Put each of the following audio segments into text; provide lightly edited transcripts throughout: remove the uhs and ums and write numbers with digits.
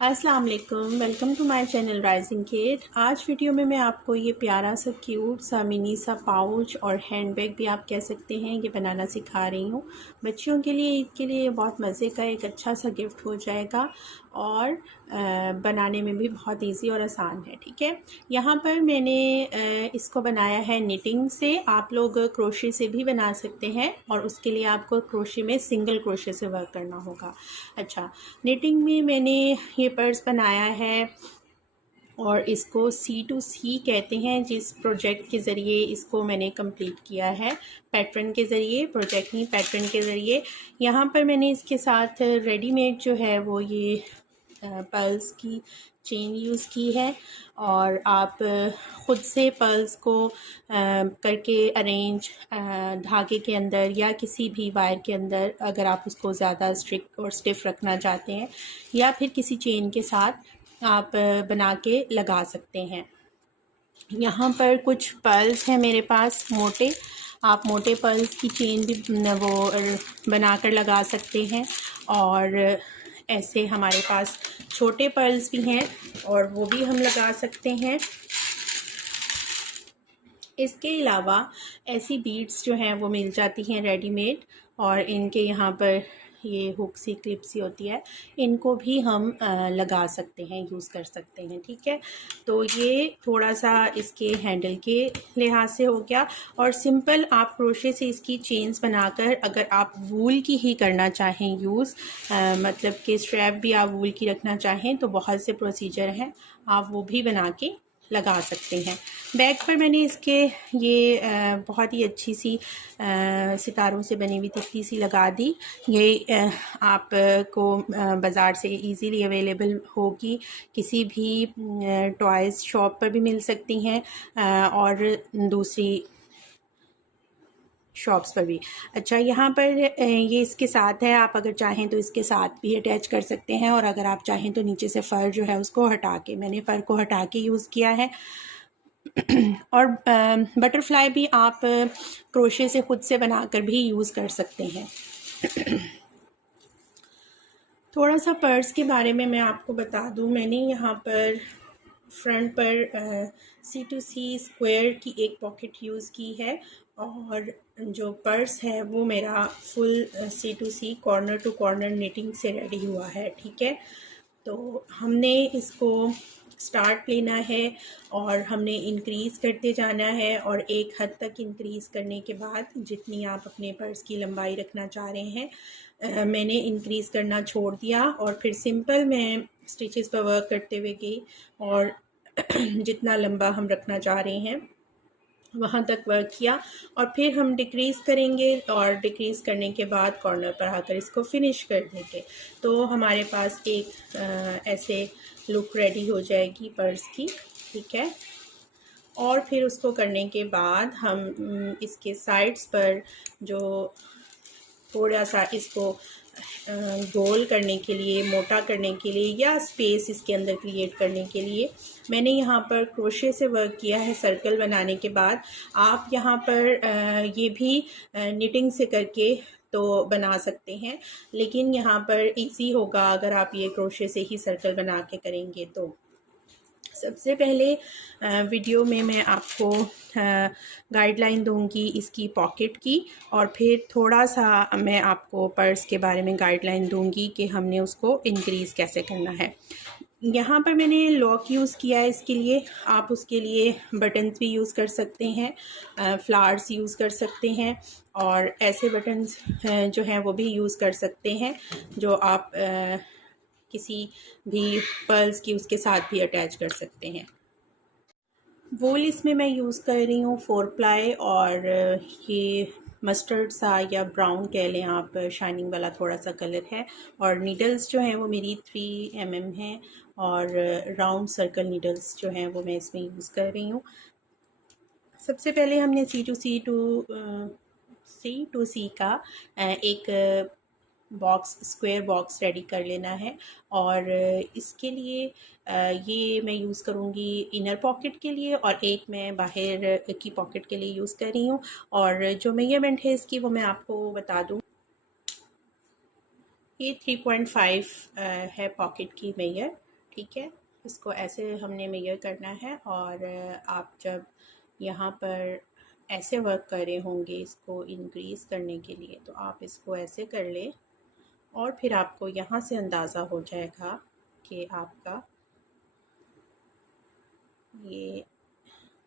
अस्सलाम वालेकुम, welcome to my channel rising kid. आज वीडियो में मैं आपको ये प्यारा सा क्यूट सा मिनी सा पाउच और हैंडबैग भी आप कह सकते हैं ये बनाना सिखा रही हूँ। बच्चियों के लिए, ईद के लिए बहुत मज़े का एक अच्छा सा गिफ्ट हो जाएगा और बनाने में भी बहुत इजी और आसान है। ठीक है, यहाँ पर मैंने इसको बनाया है निटिंग से। आप लोग क्रोशे से भी बना सकते हैं और उसके लिए आपको क्रोशे में सिंगल क्रोशे से वर्क करना होगा। अच्छा, निटिंग में मैंने ये पर्स बनाया है और इसको C2C कहते हैं। जिस प्रोजेक्ट के ज़रिए इसको मैंने कंप्लीट किया है, पैटर्न के ज़रिए, प्रोजेक्ट नहीं पैटर्न के ज़रिए। यहाँ पर मैंने इसके साथ रेडीमेड जो है वो ये पर्ल्स की चेन यूज़ की है और आप ख़ुद से पर्ल्स को करके अरेंज धागे के अंदर या किसी भी वायर के अंदर, अगर आप उसको ज़्यादा स्ट्रिक्ट और स्टिफ रखना चाहते हैं या फिर किसी चेन के साथ आप बना के लगा सकते हैं। यहाँ पर कुछ पर्ल्स हैं मेरे पास मोटे, आप मोटे पर्ल्स की चेन भी वो बनाकर लगा सकते हैं और ऐसे हमारे पास छोटे पर्ल्स भी हैं और वो भी हम लगा सकते हैं। इसके अलावा ऐसी बीड्स जो हैं वो मिल जाती हैं रेडीमेड और इनके यहाँ पर ये हुक सी क्लिप सी होती है, इनको भी हम लगा सकते हैं, यूज़ कर सकते हैं। ठीक है, तो ये थोड़ा सा इसके हैंडल के लिहाज से हो गया। और सिंपल आप क्रोशे से इसकी चेन्स बनाकर, अगर आप वूल की ही करना चाहें यूज़, मतलब कि स्ट्रैप भी आप वूल की रखना चाहें तो बहुत से प्रोसीजर हैं, आप वो भी बना के लगा सकते हैं। बैक पर मैंने इसके ये बहुत ही अच्छी सी सितारों से बनी हुई तितली सी लगा दी। ये आपको बाज़ार से इजीली अवेलेबल होगी, किसी भी टॉयज़ शॉप पर भी मिल सकती हैं और दूसरी शॉप्स पर भी। अच्छा, यहाँ पर ये इसके साथ है, आप अगर चाहें तो इसके साथ भी अटैच कर सकते हैं और अगर आप चाहें तो नीचे से फ़र जो है उसको हटा के, मैंने फ़र को हटा के यूज़ किया है। और बटरफ्लाई भी आप क्रोशे से ख़ुद से बनाकर भी यूज़ कर सकते हैं। थोड़ा सा पर्स के बारे में मैं आपको बता दूं, मैंने यहाँ पर फ्रंट पर C2C स्क्वायर की एक पॉकेट यूज़ की है और जो पर्स है वो मेरा full C2C corner to corner knitting से रेडी हुआ है। ठीक है, तो हमने इसको स्टार्ट लेना है और हमने इंक्रीज़ करते जाना है और एक हद तक इंक्रीज़ करने के बाद जितनी आप अपने पर्स की लंबाई रखना चाह रहे हैं, मैंने इंक्रीज़ करना छोड़ दिया और फिर सिंपल मैं स्टिचेस पर वर्क करते हुए गई और जितना लंबा हम रखना चाह रहे हैं वहाँ तक वर्क किया और फिर हम डिक्रीज़ करेंगे और डिक्रीज़ करने के बाद कॉर्नर पर आकर इसको फिनिश कर देंगे। तो हमारे पास एक ऐसे लुक रेडी हो जाएगी पर्स की। ठीक है, और फिर उसको करने के बाद हम इसके साइड्स पर जो थोड़ा सा इसको गोल करने के लिए, मोटा करने के लिए या स्पेस इसके अंदर क्रिएट करने के लिए मैंने यहाँ पर क्रोशे से वर्क किया है। सर्कल बनाने के बाद आप यहाँ पर ये भी निटिंग से करके तो बना सकते हैं, लेकिन यहाँ पर इजी होगा अगर आप ये क्रोशे से ही सर्कल बना के करेंगे। तो सबसे पहले वीडियो में मैं आपको गाइडलाइन दूंगी इसकी पॉकेट की और फिर थोड़ा सा मैं आपको पर्स के बारे में गाइडलाइन दूंगी कि हमने उसको इंक्रीज़ कैसे करना है। यहाँ पर मैंने लॉक यूज़ किया है इसके लिए, आप उसके लिए बटन्स भी यूज़ कर सकते हैं, फ्लावर्स यूज़ कर सकते हैं और ऐसे बटन्स जो हैं वो भी यूज़ कर सकते हैं जो आप किसी भी पर्ल्स की उसके साथ भी अटैच कर सकते हैं। वूल इसमें मैं यूज़ कर रही हूँ 4 प्लाई और ये मस्टर्ड सा या ब्राउन कह लें आप, शाइनिंग वाला थोड़ा सा कलर है और नीडल्स जो हैं वो मेरी 3 mm हैं और राउंड सर्कल नीडल्स जो हैं वो मैं इसमें यूज़ कर रही हूँ। सबसे पहले हमने C2C का एक बॉक्स, स्क्वायर बॉक्स रेडी कर लेना है और इसके लिए ये मैं यूज़ करूँगी इनर पॉकेट के लिए और एक मैं बाहर की पॉकेट के लिए यूज़ कर रही हूँ। और जो मेजरमेंट है इसकी वो मैं आपको बता दूँ, ये 3.5 है पॉकेट की मेजर ठीक है, इसको ऐसे हमने मेजर करना है। और आप जब यहाँ पर ऐसे वर्क कर रहे होंगे इसको इंक्रीज़ करने के लिए, तो आप इसको ऐसे कर लें और फिर आपको यहाँ से अंदाज़ा हो जाएगा कि आपका ये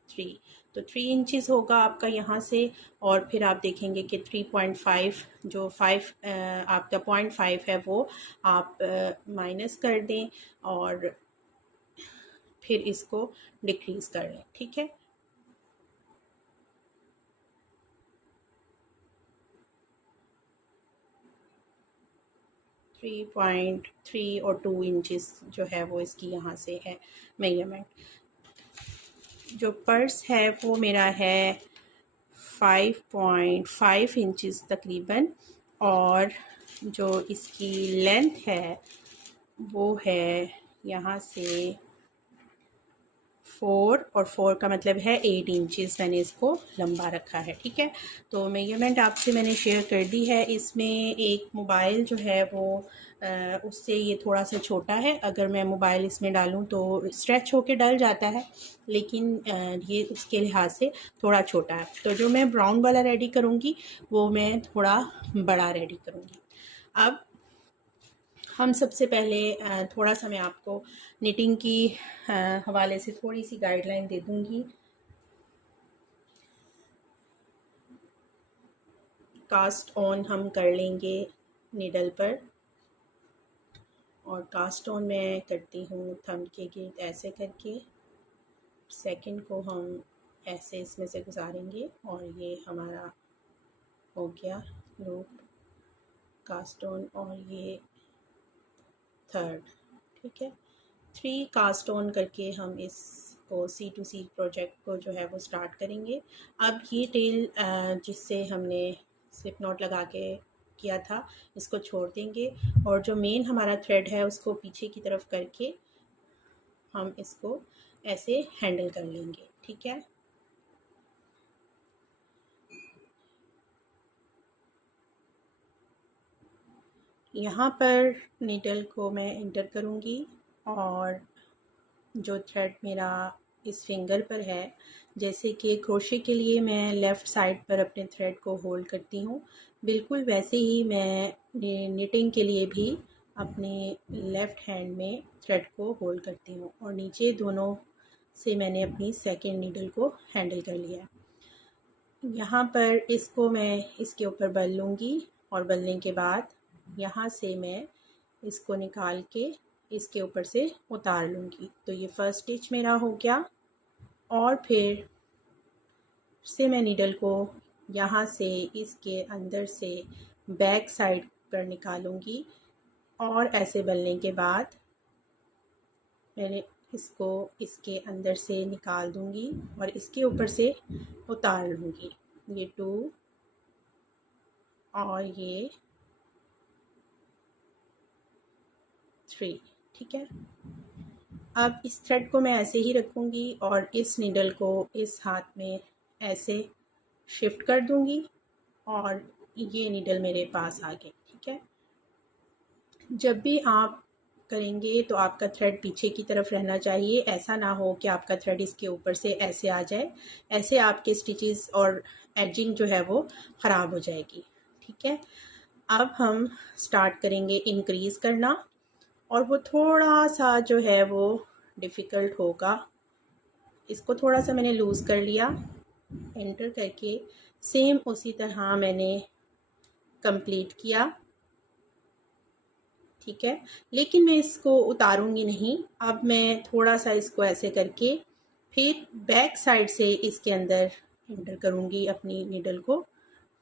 3, तो 3 इंचज़ होगा आपका यहाँ से। और फिर आप देखेंगे कि 3.5 जो 5 आपका 0.5 है वो आप माइनस कर दें और फिर इसको डिक्रीज़ कर लें। ठीक है, थ्री पॉइंट थ्री और 2 इंचज़ जो है वो इसकी यहाँ से है मेजरमेंट। जो पर्स है वो मेरा है 5.5 इंचज़ तकरीबन, और जो इसकी लेंथ है वो है यहाँ से 4, और 4 का मतलब है 8 इंचज़ मैंने इसको लंबा रखा है। ठीक है, तो मेजरमेंट आपसे मैंने शेयर कर दी है। इसमें एक मोबाइल जो है वो उससे ये थोड़ा सा छोटा है। अगर मैं मोबाइल इसमें डालूँ तो स्ट्रेच होके डल जाता है, लेकिन ये उसके लिहाज से थोड़ा छोटा है। तो जो मैं ब्राउन वाला रेडी करूँगी वो मैं थोड़ा बड़ा रेडी करूँगी। अब हम सबसे पहले थोड़ा सा मैं आपको निटिंग की हवाले से थोड़ी सी गाइडलाइन दे दूँगी। कास्ट ऑन हम कर लेंगे नीडल पर, और कास्ट ऑन मैं करती हूँ थंब के गिर्द ऐसे करके, सेकंड को हम ऐसे इसमें से गुजारेंगे और ये हमारा हो गया लूप कास्ट ऑन, और ये थर्ड। ठीक है, 3 कास्ट ऑन करके हम इसको C2C प्रोजेक्ट को जो है वो स्टार्ट करेंगे। अब ये टेल जिससे हमने स्लिप नॉट लगा के किया था इसको छोड़ देंगे, और जो मेन हमारा थ्रेड है उसको पीछे की तरफ करके हम इसको ऐसे हैंडल कर लेंगे। ठीक है, यहाँ पर नीडल को मैं इंटर करूँगी, और जो थ्रेड मेरा इस फिंगर पर है, जैसे कि क्रोशे के लिए मैं लेफ़्ट साइड पर अपने थ्रेड को होल्ड करती हूँ, बिल्कुल वैसे ही मैं निटिंग के लिए भी अपने लेफ़्ट हैंड में थ्रेड को होल्ड करती हूँ, और नीचे दोनों से मैंने अपनी सेकेंड नीडल को हैंडल कर लिया। यहाँ पर इसको मैं इसके ऊपर बल लूँगी, और बलने के बाद यहाँ से मैं इसको निकाल के इसके ऊपर से उतार लूँगी। तो ये फर्स्ट स्टिच मेरा हो गया, और फिर से मैं नीडल को यहाँ से इसके अंदर से बैक साइड पर निकालूँगी, और ऐसे बलने के बाद मैंने इसको इसके अंदर से निकाल दूँगी और इसके ऊपर से उतार लूँगी। ये 2 और ये 3। ठीक है, अब इस थ्रेड को मैं ऐसे ही रखूँगी और इस नीडल को इस हाथ में ऐसे शिफ्ट कर दूँगी, और ये नीडल मेरे पास आ गई। ठीक है, जब भी आप करेंगे तो आपका थ्रेड पीछे की तरफ रहना चाहिए। ऐसा ना हो कि आपका थ्रेड इसके ऊपर से ऐसे आ जाए, ऐसे आपके स्टिचेस और एजिंग जो है वो ख़राब हो जाएगी। ठीक है, अब हम स्टार्ट करेंगे इंक्रीज़ करना, और वो थोड़ा सा जो है वो डिफ़िकल्ट होगा। इसको थोड़ा सा मैंने लूज़ कर लिया, एंटर करके सेम उसी तरह मैंने कंप्लीट किया। ठीक है, लेकिन मैं इसको उतारूंगी नहीं। अब मैं थोड़ा सा इसको ऐसे करके फिर बैक साइड से इसके अंदर एंटर करूंगी अपनी नीडल को।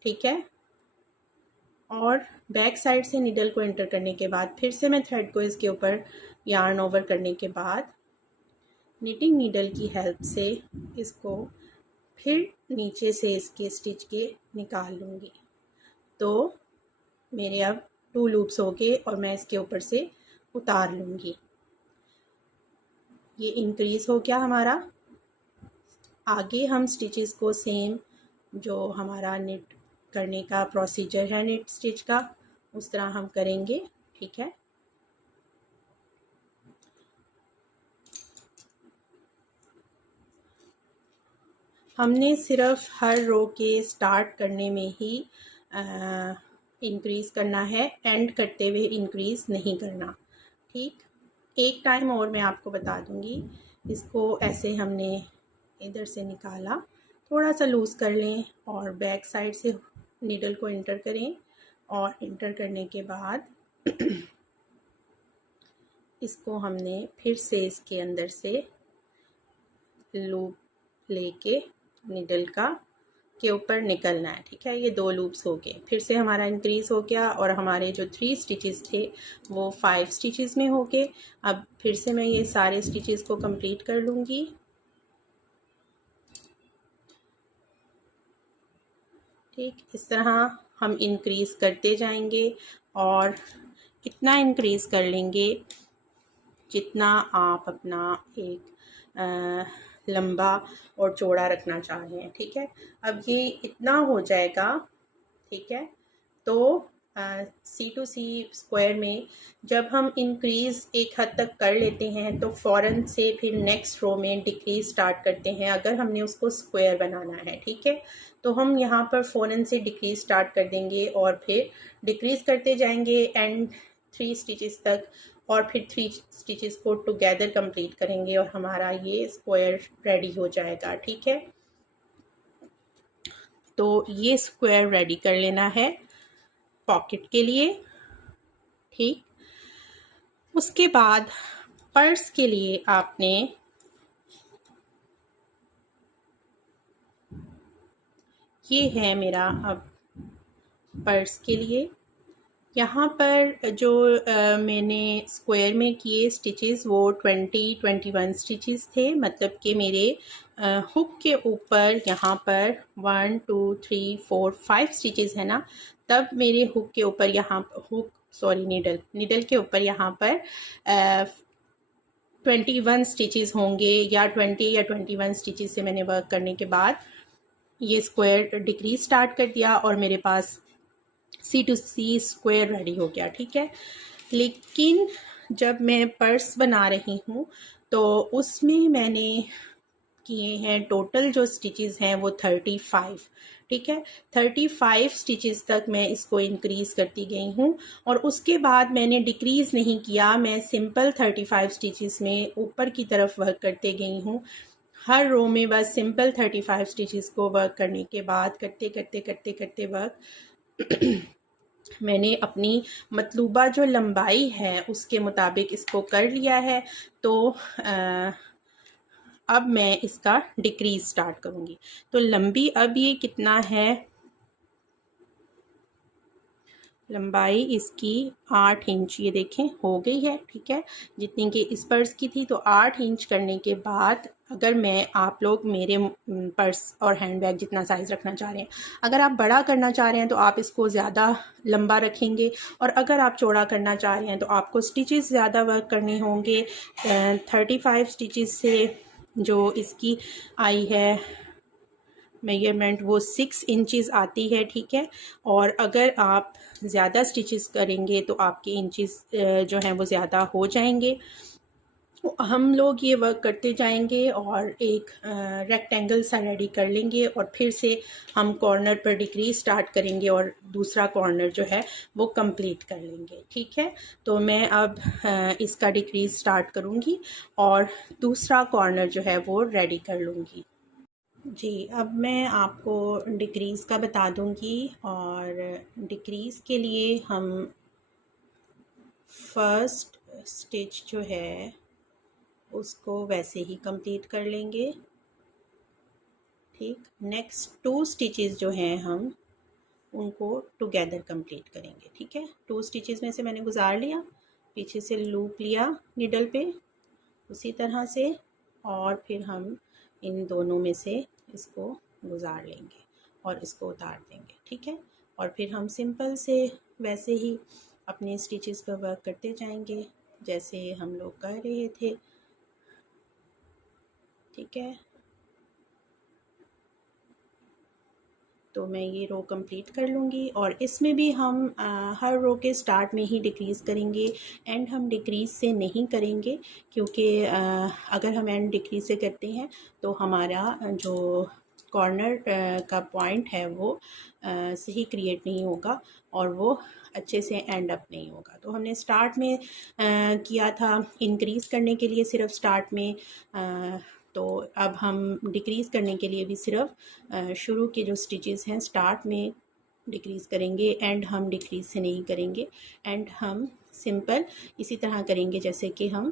ठीक है, और बैक साइड से नीडल को एंटर करने के बाद फिर से मैं थ्रेड को इसके ऊपर यार्न ओवर करने के बाद निटिंग नीडल की हेल्प से इसको फिर नीचे से इसके स्टिच के निकाल लूँगी। तो मेरे अब 2 लूप्स हो गए, और मैं इसके ऊपर से उतार लूँगी। ये इंक्रीज़ हो गया हमारा। आगे हम स्टिचेस को सेम जो हमारा निट करने का प्रोसीजर है निट स्टिच का, उस तरह हम करेंगे। ठीक है, हमने सिर्फ हर रो के स्टार्ट करने में ही इंक्रीज़ करना है, एंड करते हुए इंक्रीज़ नहीं करना। ठीक, एक टाइम और मैं आपको बता दूंगी। इसको ऐसे हमने इधर से निकाला, थोड़ा सा लूज़ कर लें और बैक साइड से नीडल को इंटर करें, और इंटर करने के बाद इसको हमने फिर से इसके अंदर से लूप लेके नीडल का के ऊपर निकलना है। ठीक है, ये 2 लूप्स हो गए, फिर से हमारा इंक्रीज़ हो गया और हमारे जो 3 स्टिचेस थे वो 5 स्टिचेस में हो गए। अब फिर से मैं ये सारे स्टिचेस को कंप्लीट कर लूँगी। ठीक, इस तरह हम इंक्रीज़ करते जाएंगे और इतना इंक्रीज़ कर लेंगे जितना आप अपना एक लंबा और चौड़ा रखना चाह रहे हैं। ठीक है, अब ये इतना हो जाएगा। ठीक है, तो C2C स्क्वायर में जब हम इंक्रीज़ एक हद तक कर लेते हैं तो फ़ौरन से फिर नेक्स्ट रो में डिक्रीज़ स्टार्ट करते हैं, अगर हमने उसको स्क्वायर बनाना है। ठीक है, तो हम यहाँ पर फ़ौरन से डिक्रीज़ स्टार्ट कर देंगे और फिर डिक्रीज़ करते जाएंगे एंड 3 स्टिचेस तक, और फिर 3 स्टिचेस को टुगेदर कंप्लीट करेंगे और हमारा ये स्क्वायर रेडी हो जाएगा। ठीक है, तो ये स्क्वायर रेडी कर लेना है पॉकेट के लिए। ठीक, उसके बाद पर्स के लिए आपने ये है मेरा अब पर्स के लिए यहाँ पर जो मैंने स्क्वायर में किए स्टिचेस वो 21 स्टिचेस थे, मतलब कि मेरे हुक के ऊपर यहाँ पर 1 2 3 4 5 स्टिचेस है ना, तब मेरे हुक के ऊपर यहाँ नीडल के ऊपर यहाँ पर 21 स्टिचेस होंगे, या 20 या 21 स्टिचेस से मैंने वर्क करने के बाद ये स्क्वायर डिक्रीज स्टार्ट कर दिया और मेरे पास C2C स्क्वायर रेडी हो गया। ठीक है, लेकिन जब मैं पर्स बना रही हूँ तो उसमें मैंने किए हैं टोटल जो स्टिचेस हैं वो 35। ठीक है, 35 स्टिचेस तक मैं इसको इंक्रीज़ करती गई हूँ और उसके बाद मैंने डिक्रीज़ नहीं किया, मैं सिंपल 35 स्टिचेस में ऊपर की तरफ वर्क करते गई हूँ। हर रो में बस सिंपल 35 स्टिचेस को वर्क करने के बाद करते वर्क मैंने अपनी मतलूबा जो लंबाई है उसके मुताबिक इसको कर लिया है। तो अब मैं इसका डिक्रीज स्टार्ट करूँगी। तो लंबी अब ये कितना है, लंबाई इसकी 8 इंच, ये देखें हो गई है। ठीक है, जितनी कि इस पर्स की थी, तो 8 इंच करने के बाद अगर मैं आप लोग मेरे पर्स और हैंडबैग जितना साइज़ रखना चाह रहे हैं, अगर आप बड़ा करना चाह रहे हैं तो आप इसको ज़्यादा लंबा रखेंगे, और अगर आप चौड़ा करना चाह रहे हैं तो आपको स्टिचेस ज़्यादा वर्क करने होंगे। 35 स्टिचेस से जो इसकी आई है मेजरमेंट वो 6 इंचेस आती है। ठीक है, और अगर आप ज़्यादा स्टिचेस करेंगे तो आपके इंचेस जो हैं वो ज़्यादा हो जाएंगे। हम लोग ये वर्क करते जाएंगे और एक रेक्टेंगल सा रेडी कर लेंगे और फिर से हम कॉर्नर पर डिक्रीज स्टार्ट करेंगे और दूसरा कॉर्नर जो है वो कंप्लीट कर लेंगे। ठीक है, तो मैं अब इसका डिक्रीज स्टार्ट करूँगी और दूसरा कॉर्नर जो है वो रेडी कर लूँगी। जी, अब मैं आपको डिक्रीज़ का बता दूंगी, और डिक्रीज़ के लिए हम फर्स्ट स्टिच जो है उसको वैसे ही कंप्लीट कर लेंगे। ठीक, नेक्स्ट 2 स्टिचेस जो हैं हम उनको टुगेदर कंप्लीट करेंगे। ठीक है, 2 स्टिचेस में से मैंने गुजार लिया, पीछे से लूप लिया निडल पे उसी तरह से, और फिर हम इन दोनों में से इसको गुजार लेंगे और इसको उतार देंगे। ठीक है, और फिर हम सिंपल से वैसे ही अपने स्टिचेस पर वर्क करते जाएंगे जैसे हम लोग कर रहे थे। ठीक है, तो मैं ये रो कंप्लीट कर लूँगी और इसमें भी हम हर रो के स्टार्ट में ही डिक्रीज़ करेंगे, एंड हम डिक्रीज़ से नहीं करेंगे, क्योंकि अगर हम एंड डिक्रीज़ से करते हैं तो हमारा जो कॉर्नर का पॉइंट है वो सही क्रिएट नहीं होगा और वो अच्छे से एंड अप नहीं होगा। तो हमने स्टार्ट में किया था इंक्रीज़ करने के लिए सिर्फ स्टार्ट में, तो अब हम डिक्रीज़ करने के लिए भी सिर्फ शुरू के जो स्टिचेस हैं स्टार्ट में डिक्रीज़ करेंगे, एंड हम डिक्रीज़ से नहीं करेंगे। एंड हम सिंपल इसी तरह करेंगे जैसे कि हम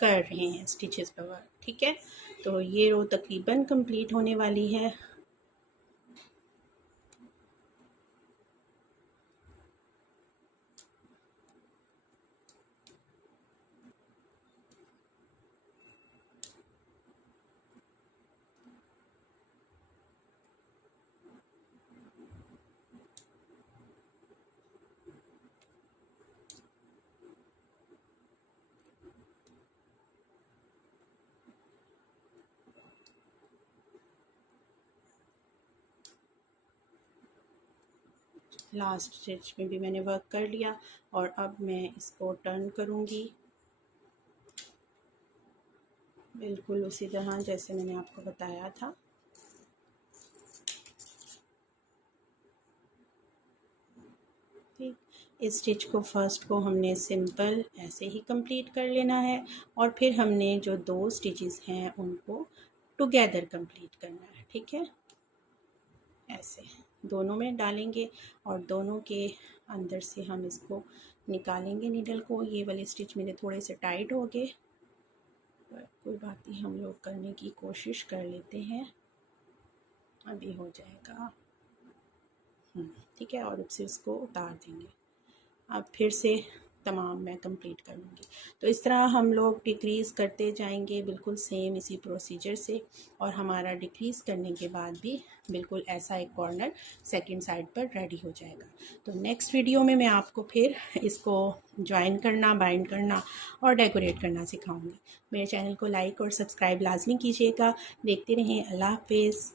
कर रहे हैं स्टिचेस पर वर्क। ठीक है, तो ये रो तकरीबन कंप्लीट होने वाली है। लास्ट स्टिच में भी मैंने वर्क कर लिया और अब मैं इसको टर्न करूँगी बिल्कुल उसी तरह जैसे मैंने आपको बताया था। ठीक, इस स्टिच को फर्स्ट को हमने सिंपल ऐसे ही कंप्लीट कर लेना है और फिर हमने जो दो स्टिचेस हैं उनको टुगेदर कंप्लीट करना है। ठीक है, ऐसे दोनों में डालेंगे और दोनों के अंदर से हम इसको निकालेंगे नीडल को। ये वाले स्टिच मेरे थोड़े से टाइट हो गए, पर कोई बात नहीं, हम लोग करने की कोशिश कर लेते हैं, अभी हो जाएगा। ठीक है, और अब से इसको उतार देंगे। अब फिर से तमाम मैं कंप्लीट कर लूँगी। तो इस तरह हम लोग डिक्रीज़ करते जाएंगे बिल्कुल सेम इसी प्रोसीजर से, और हमारा डिक्रीज़ करने के बाद भी बिल्कुल ऐसा एक कॉर्नर सेकंड साइड पर रेडी हो जाएगा। तो नेक्स्ट वीडियो में मैं आपको फिर इसको ज्वाइन करना, बाइंड करना और डेकोरेट करना सिखाऊंगी। मेरे चैनल को लाइक और सब्सक्राइब लाजमी कीजिएगा। देखते रहें। अल्लाह हाफिज़।